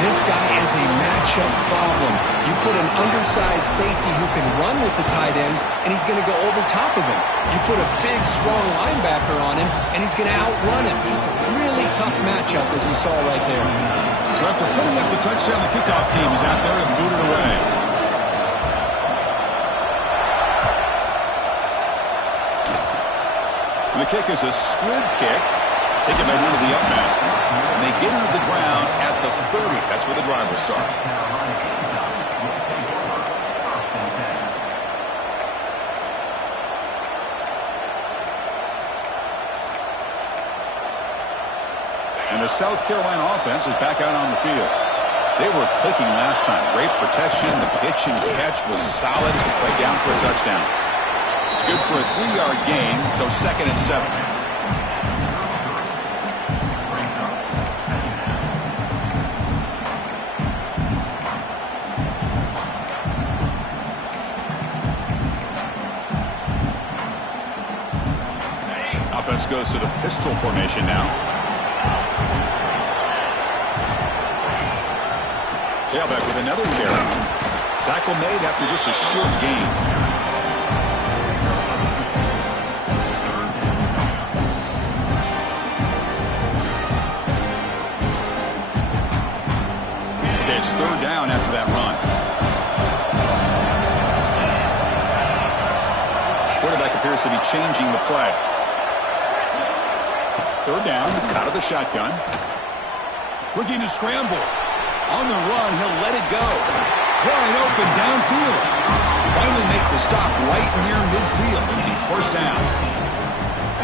This guy is a matchup problem. You put an undersized safety who can run with the tight end, and he's going to go over top of him. You put a big, strong linebacker on him, and he's going to outrun him. Just a really tough matchup, as you saw right there. So after putting up the touchdown, the kickoff team is out there and booted away. And the kick is a squib kick. Taken by one of the up men. And they get into the ground at the 30. That's where the drive will start. And the South Carolina offense is back out on the field. They were clicking last time. Great protection. The pitch and catch was solid. Right down for a touchdown. It's good for a 3-yard gain, so 2nd and 7. Offense goes to the pistol formation now. Tailback with another carry. Tackle made after just a short gain. Okay, it's 3rd down after that run. Quarterback appears to be changing the play. 3rd down, out of the shotgun. Looking to scramble. On the run, he'll let it go. Wide open downfield. Finally make the stop right near midfield. It'll be 1st down.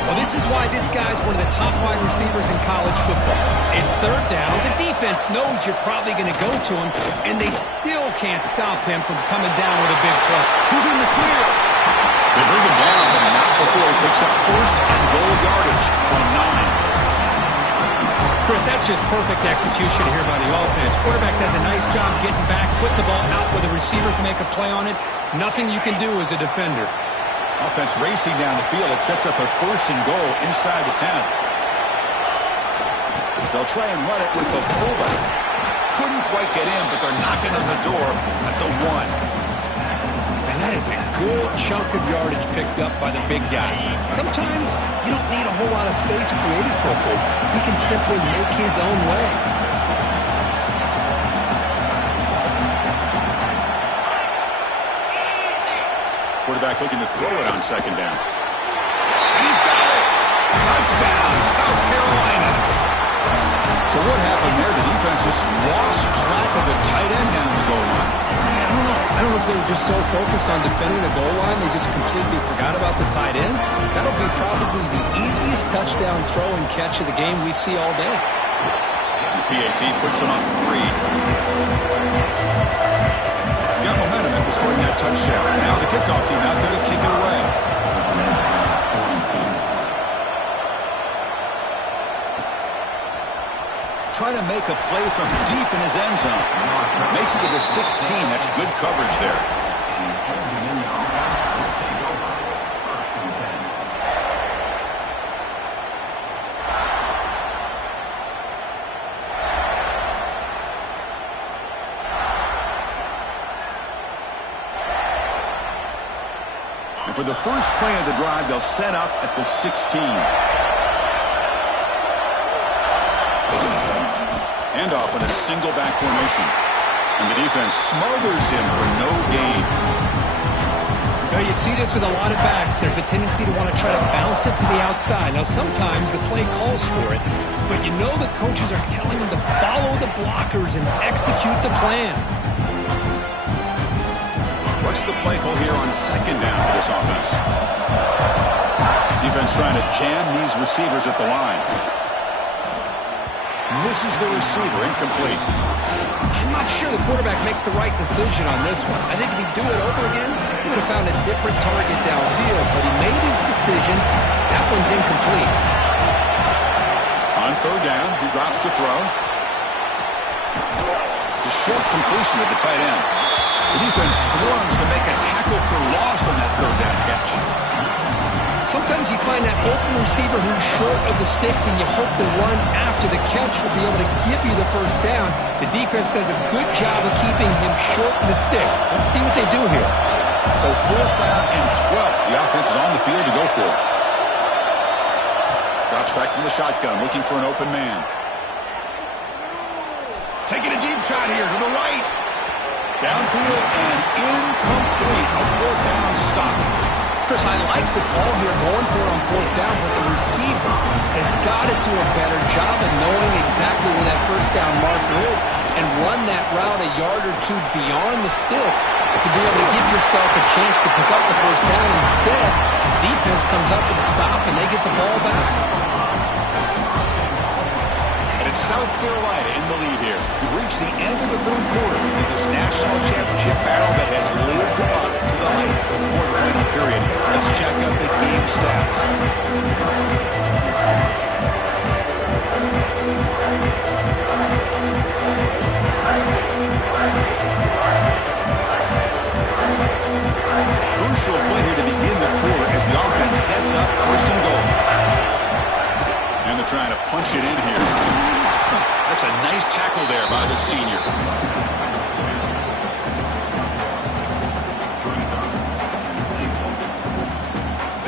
Well, this is why this guy's one of the top wide receivers in college football. It's 3rd down. The defense knows you're probably going to go to him, and they still can't stop him from coming down with a big play. Who's in the clear? They bring him down, but not before he picks up 1st and goal yardage to the 9. Chris, that's just perfect execution here by the offense. Quarterback does a nice job getting back, put the ball out where the receiver can make a play on it. Nothing you can do as a defender. Offense racing down the field. It sets up a 1st and goal inside the 10. They'll try and run it with the fullback. Couldn't quite get in, but they're knocking on the door at the 1. And that is a good chunk of yardage picked up by the big guy. Sometimes you don't need a whole lot of space created for a fullback. He can simply make his own way. Quarterback looking to throw it on 2nd down. And he's got it! Touchdown, South Carolina! So what happened there? The defense just lost track of the tight end down the goal line. I don't know if they were just so focused on defending the goal line, they just completely forgot about the tight end. That'll be probably the easiest touchdown throw and catch of the game we see all day. The PAT puts him up 3. Got momentum after scoring that touchdown. Now the kickoff team out there to kick it away. Trying to make a play from deep in his end zone. Makes it to the 16. That's good coverage there. And for the first play of the drive, they'll set up at the 16. Handoff in a single back formation. And the defense smothers him for no gain. Now you see this with a lot of backs. There's a tendency to want to try to bounce it to the outside. Now sometimes the play calls for it, but you know the coaches are telling them to follow the blockers and execute the plan. What's the play call here on 2nd down for this offense? Defense trying to jam these receivers at the line. Misses the receiver, incomplete. I'm not sure the quarterback makes the right decision on this one. I think if he'd do it over again, he would have found a different target downfield, but he made his decision. That one's incomplete. On 3rd down, he drops to throw. The short completion of the tight end. The defense swarms to make a tackle for loss on that 3rd down catch. Sometimes you find that open receiver who's short of the sticks, and you hope the run after the catch will be able to give you the 1st down. The defense does a good job of keeping him short of the sticks. Let's see what they do here. So 4th down and 12. The offense is on the field to go for it. Drops back from the shotgun, looking for an open man. Taking a deep shot here to the right. Downfield and incomplete. A 4th down stop. Chris, I like the call here, going for it on 4th down, but the receiver has got to do a better job of knowing exactly where that 1st down marker is and run that route a yard or 2 beyond the sticks to be able to give yourself a chance to pick up the 1st down. Instead, defense comes up with a stop and they get the ball back. And it's South Carolina in the lead here. We've reached the end of the 3rd quarter in this national championship battle that has lived up to the hype before the final period. Let's check out the game stats. Crucial play here to begin the quarter as the offense sets up 1st and goal. And they're trying to punch it in here. That's a nice tackle there by the senior.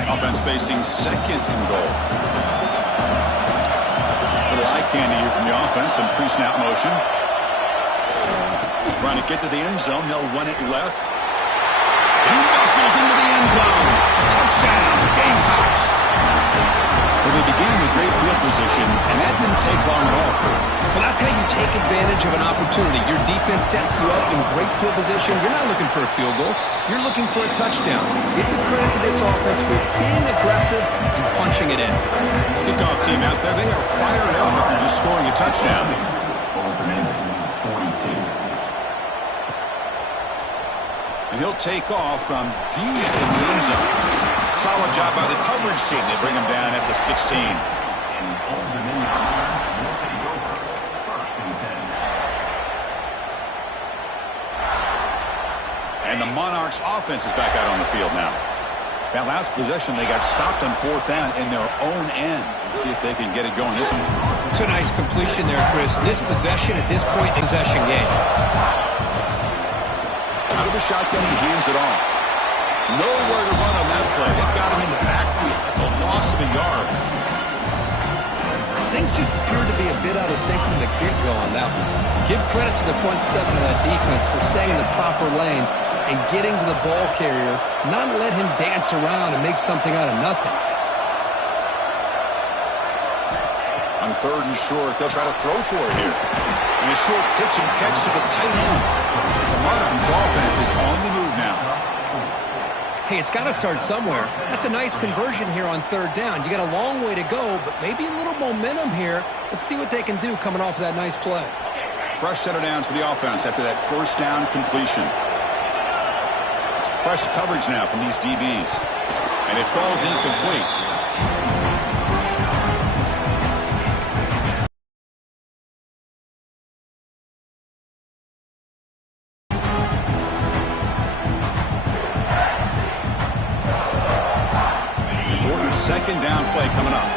Offense facing 2nd and goal. Little eye candy here from the offense. Some pre-snap motion. Trying to get to the end zone. They'll run it left. He muscles into the end zone. Touchdown, Gamecocks. Well, they began with great field position, and that didn't take long at all, Kurt. Well, that's how you take advantage of an opportunity. Your defense sets you up in great field position. You're not looking for a field goal. You're looking for a touchdown. Give the credit to this offense for being aggressive and punching it in. Kickoff team out there, they are fired up after just scoring a touchdown. And he'll take off from deep in the end zone. Solid job by the coverage team. They bring him down at the 16. And the Monarchs offense is back out on the field now. That last possession, they got stopped on 4th down in their own end. Let's see if they can get it going this one. It's a nice completion there, Chris. This possession at this point, possession game. Out of the shotgun, he hands it off. Nowhere to run on that play. They've got him in the backfield. That's a loss of a yard. Things just appear to be a bit out of sync from the get-go on that one. Give credit to the front seven of that defense for staying in the proper lanes and getting to the ball carrier, not let him dance around and make something out of nothing. On 3rd and short, they'll try to throw for it here. And a short pitch and catch to the tight end. The Martins offense is on the move now. Hey, it's got to start somewhere. That's a nice conversion here on 3rd down. You got a long way to go, but maybe a little momentum here. Let's see what they can do coming off of that nice play. Fresh set of downs for the offense after that 1st down completion. It's press coverage now from these DBs. And it falls incomplete. Second down play coming up.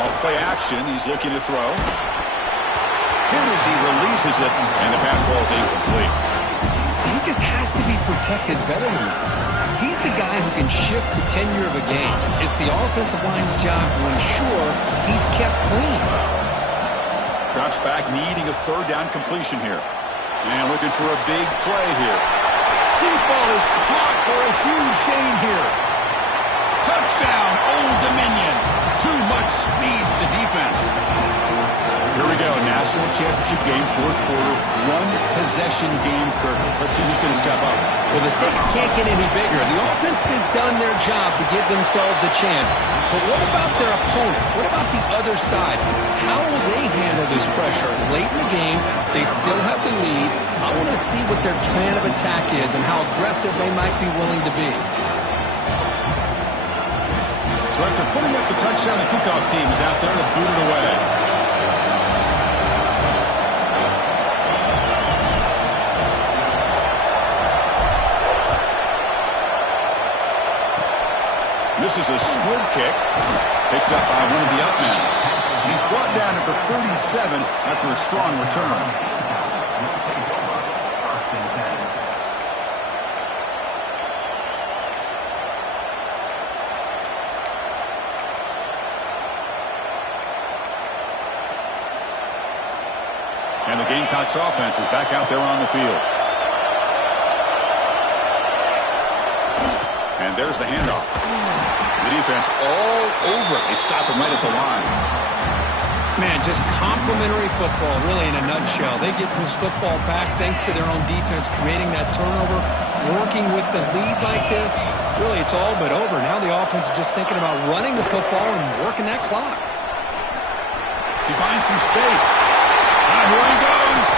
Off play action. He's looking to throw. Hit as he releases it, and the pass ball is incomplete. He just has to be protected better than that. He's the guy who can shift the tenure of a game. It's the offensive line's job to ensure he's kept clean. Drops back, needing a 3rd down completion here. And looking for a big play here. Deep ball is caught for a huge gain here. Touchdown, Old Dominion. Too much speed for the defense. Here we go, national championship game, 4th quarter, 1-possession game, Kirk. Let's see who's going to step up. Well, the stakes can't get any bigger. The offense has done their job to give themselves a chance. But what about their opponent? What about the other side? How will they handle this pressure? Late in the game, they still have the lead. I want to see what their plan of attack is and how aggressive they might be willing to be. So after putting up the touchdown, the kickoff team is out there to boot it away. This is a squib kick, picked up by one of the up men. And he's brought down at the 37 after a strong return. And the Gamecocks offense is back out there on the field. And there's the handoff. The defense all over. They stop him right at the line. Man, just complimentary football, really, in a nutshell. They get this football back thanks to their own defense, creating that turnover, working with the lead like this. Really, it's all but over. Now the offense is just thinking about running the football and working that clock. He finds some space. And here he goes.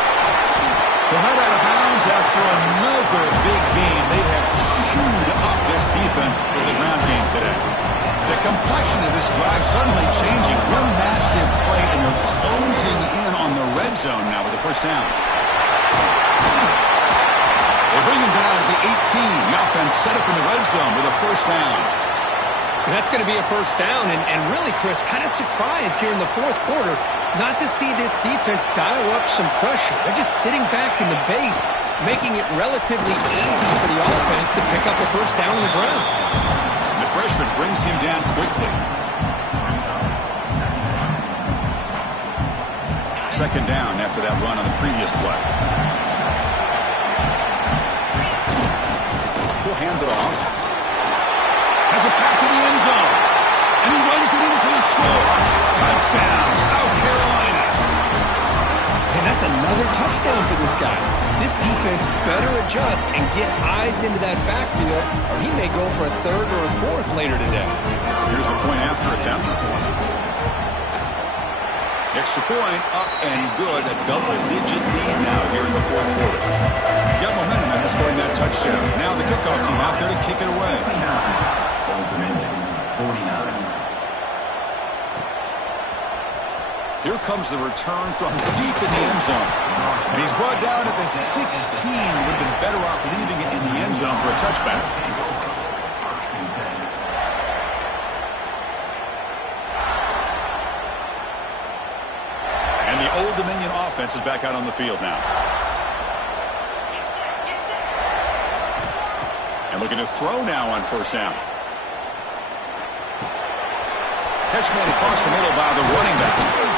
They'll head out of bounds after another big game. They have chewed up this defense for the ground game today. The complexion of this drive suddenly changing. One massive play, and they're closing in on the red zone now with the 1st down. They bring him down at the 18. The offense set up in the red zone with a 1st down. And that's going to be a 1st down. And really, Chris, kind of surprised here in the 4th quarter not to see this defense dial up some pressure. They're just sitting back in the base, making it relatively easy for the offense to pick up a 1st down on the ground. The freshman brings him down quickly. 2nd down after that run on the previous play. He'll hand it off. Has it back to the end zone. And he runs it in for the score. Touchdown, South Carolina. And that's another touchdown for this guy. This defense better adjust and get eyes into that backfield, or he may go for a 3rd or a 4th later today. Here's the point after attempt. Extra point, up and good. A double-digit lead now here in the 4th quarter. Got momentum after scoring that touchdown. Now the kickoff team out there to kick it away. 49. Here comes the return from deep in the end zone. And he's brought down at the 16. Would have been better off leaving it in the end zone for a touchback. And the Old Dominion offense is back out on the field now. And looking to throw now on first down. Catch made across the middle by the running back.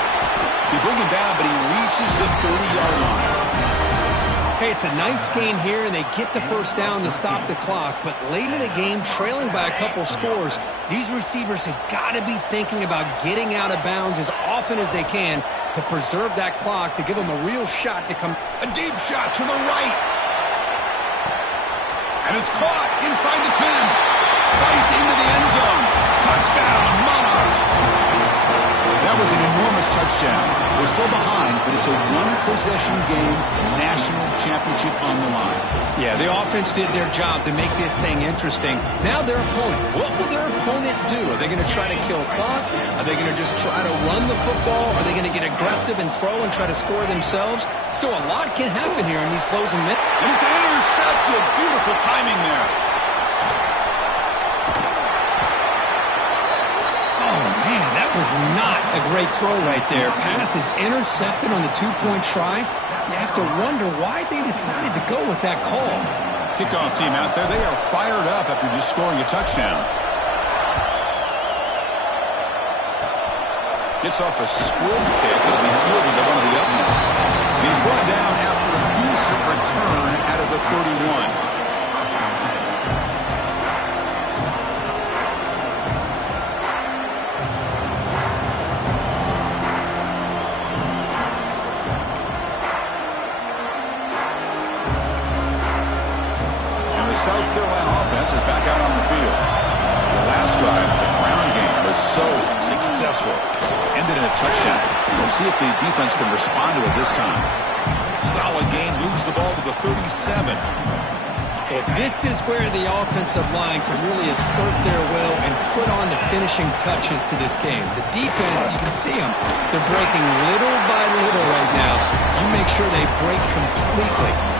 They bring him down, but he reaches the 30-yard line. Hey, it's a nice gain here, and they get the first down to stop the clock. But late in the game, trailing by a couple scores, these receivers have got to be thinking about getting out of bounds as often as they can to preserve that clock, to give them a real shot to come. A deep shot to the right. And it's caught inside the 10. Fights into the end zone. Touchdown, Monarchs. That was an enormous touchdown. They're still behind, but it's a one-possession game, national championship on the line. Yeah, the offense did their job to make this thing interesting. Now their opponent. What will their opponent do? Are they going to try to kill clock? Are they going to just try to run the football? Are they going to get aggressive and throw and try to score themselves? Still, a lot can happen here in these closing minutes. And it's intercepted. Beautiful timing there. Was not a great throw right there. Pass is intercepted on the two-point try. You have to wonder why they decided to go with that call. Kickoff team out there, they are fired up after just scoring a touchdown. Gets off a squib kick. It'll be fielded to one of the up men. He's brought down after a decent return out of the 31. South Carolina offense is back out on the field. The last drive, the ground game, was so successful. Ended in a touchdown. We'll see if the defense can respond to it this time. Solid game, moves the ball to the 37. Well, this is where the offensive line can really assert their will and put on the finishing touches to this game. The defense, you can see them. They're breaking little by little right now. You make sure they break completely.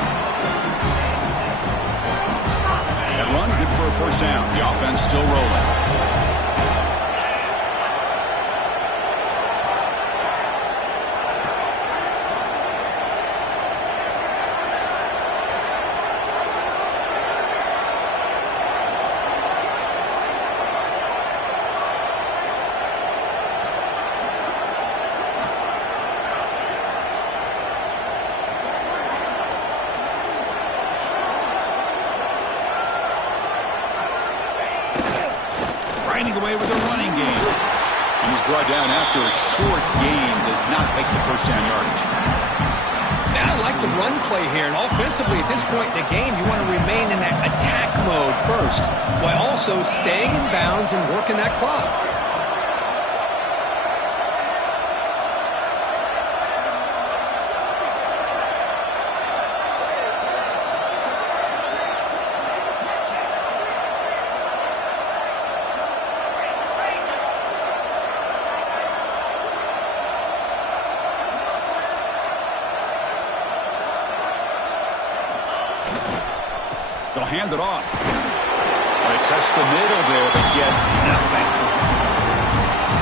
Run, good for a first down. The offense still rolling. Away with a running game. And he's brought down after a short gain. Does not make the first down yardage. Now I like the run play here. And offensively, at this point in the game, you want to remain in that attack mode first, while also staying in bounds and working that clock. They'll hand it off. They test the middle there, but get nothing.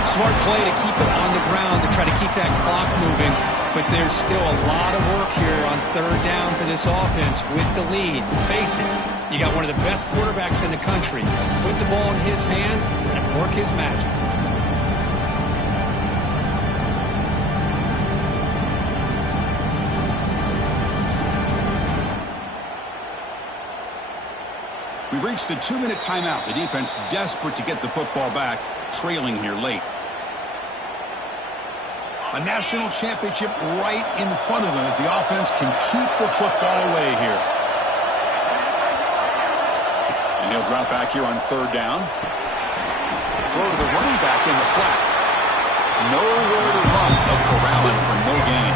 Smart play to keep it on the ground, to try to keep that clock moving. But there's still a lot of work here on third down for this offense with the lead. Face it, you got one of the best quarterbacks in the country. Put the ball in his hands, let him work his magic. We've reached the 2-minute timeout. The defense desperate to get the football back, trailing here late. A national championship right in front of them if the offense can keep the football away here. And he'll drop back here on third down. Throw to the running back in the flat. Nowhere to run, but corralling for no gain.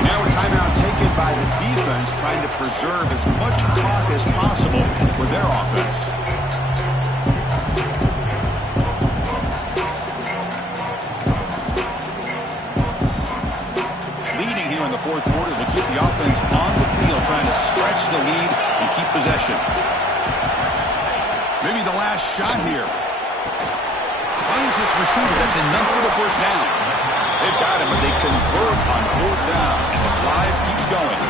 Now a timeout taken by the defense, trying to preserve as much clock as possible for their offense. key here in the fourth quarter to keep the offense on the field, trying to stretch the lead and keep possession. Maybe the last shot here. Finds this receiver. That's enough for the first down. They've got him, but they convert on fourth down, and the drive keeps going.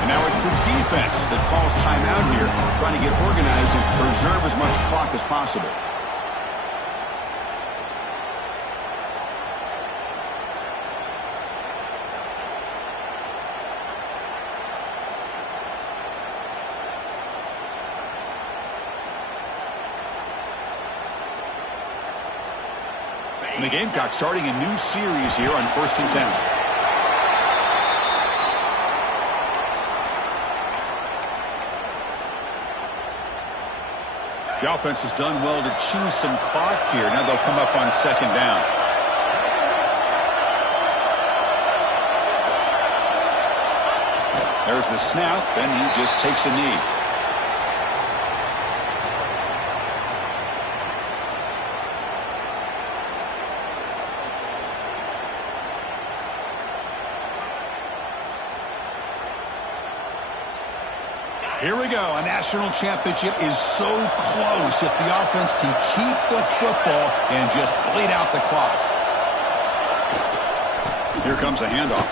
And now it's the defense that calls timeout here, trying to get organized and preserve as much clock as possible. And the Gamecocks starting a new series here on 1st and 10. The offense has done well to choose some clock here. Now they'll come up on 2nd down. There's the snap, and he just takes a knee. Here we go. A national championship is so close if the offense can keep the football and just bleed out the clock. Here comes a handoff.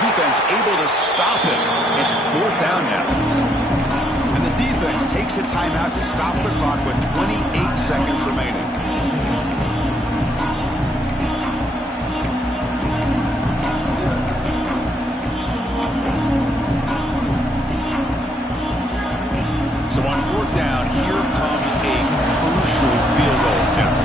Defense able to stop it. It's 4th down now. And the defense takes a timeout to stop the clock with 28 seconds remaining. So on 4th down, here comes a crucial field goal attempt.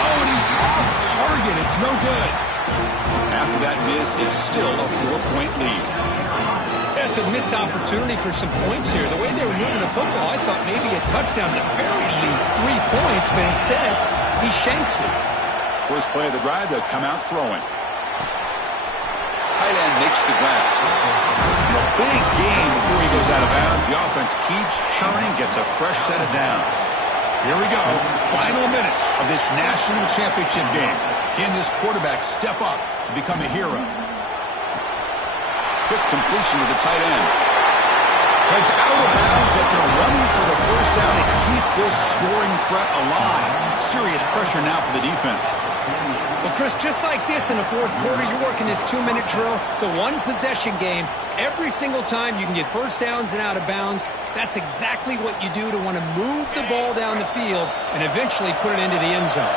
Oh, and he's off target. It's no good. After that miss, it's still a 4-point lead. That's a missed opportunity for some points here. The way they were moving the football, I thought maybe a touchdown, at the very least 3 points, but instead, he shanks it. First play of the drive, they'll come out throwing. Tight end makes the grab. And a big gain before he goes out of bounds. The offense keeps churning, gets a fresh set of downs. Here we go. Final minutes of this national championship game. Can this quarterback step up and become a hero? Quick completion to the tight end. Heads out of bounds after running for the first down to keep this scoring threat alive. Serious pressure now for the defense. Well, Chris, just like this in the fourth quarter, you're working this 2-minute drill. It's a one-possession game. Every single time you can get first downs and out of bounds, that's exactly what you do to want to move the ball down the field and eventually put it into the end zone.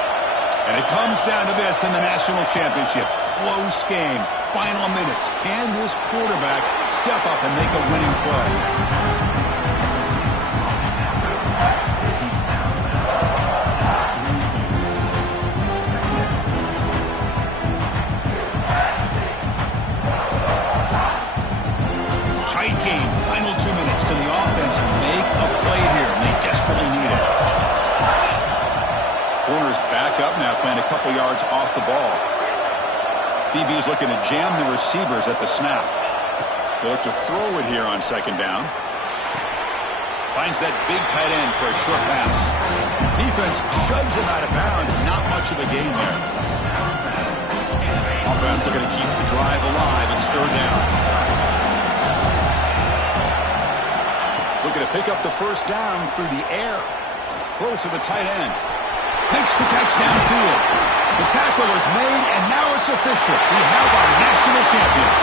And it comes down to this in the national championship. Close game. Final minutes. Can this quarterback step up and make a winning play? Tight game. Final 2 minutes. Can the offense make a play here? And they desperately need it. Corner's back up now, playing a couple yards off the ball. DB is looking to jam the receivers at the snap. They look to throw it here on 2nd down. Finds that big tight end for a short pass. Defense shoves him out of bounds. Not much of a gain there. Offense looking to keep the drive alive and stir down. Looking to pick up the first down through the air. Close to the tight end. Makes the catch downfield. The tackle is made, and now it's official. We have our national champions.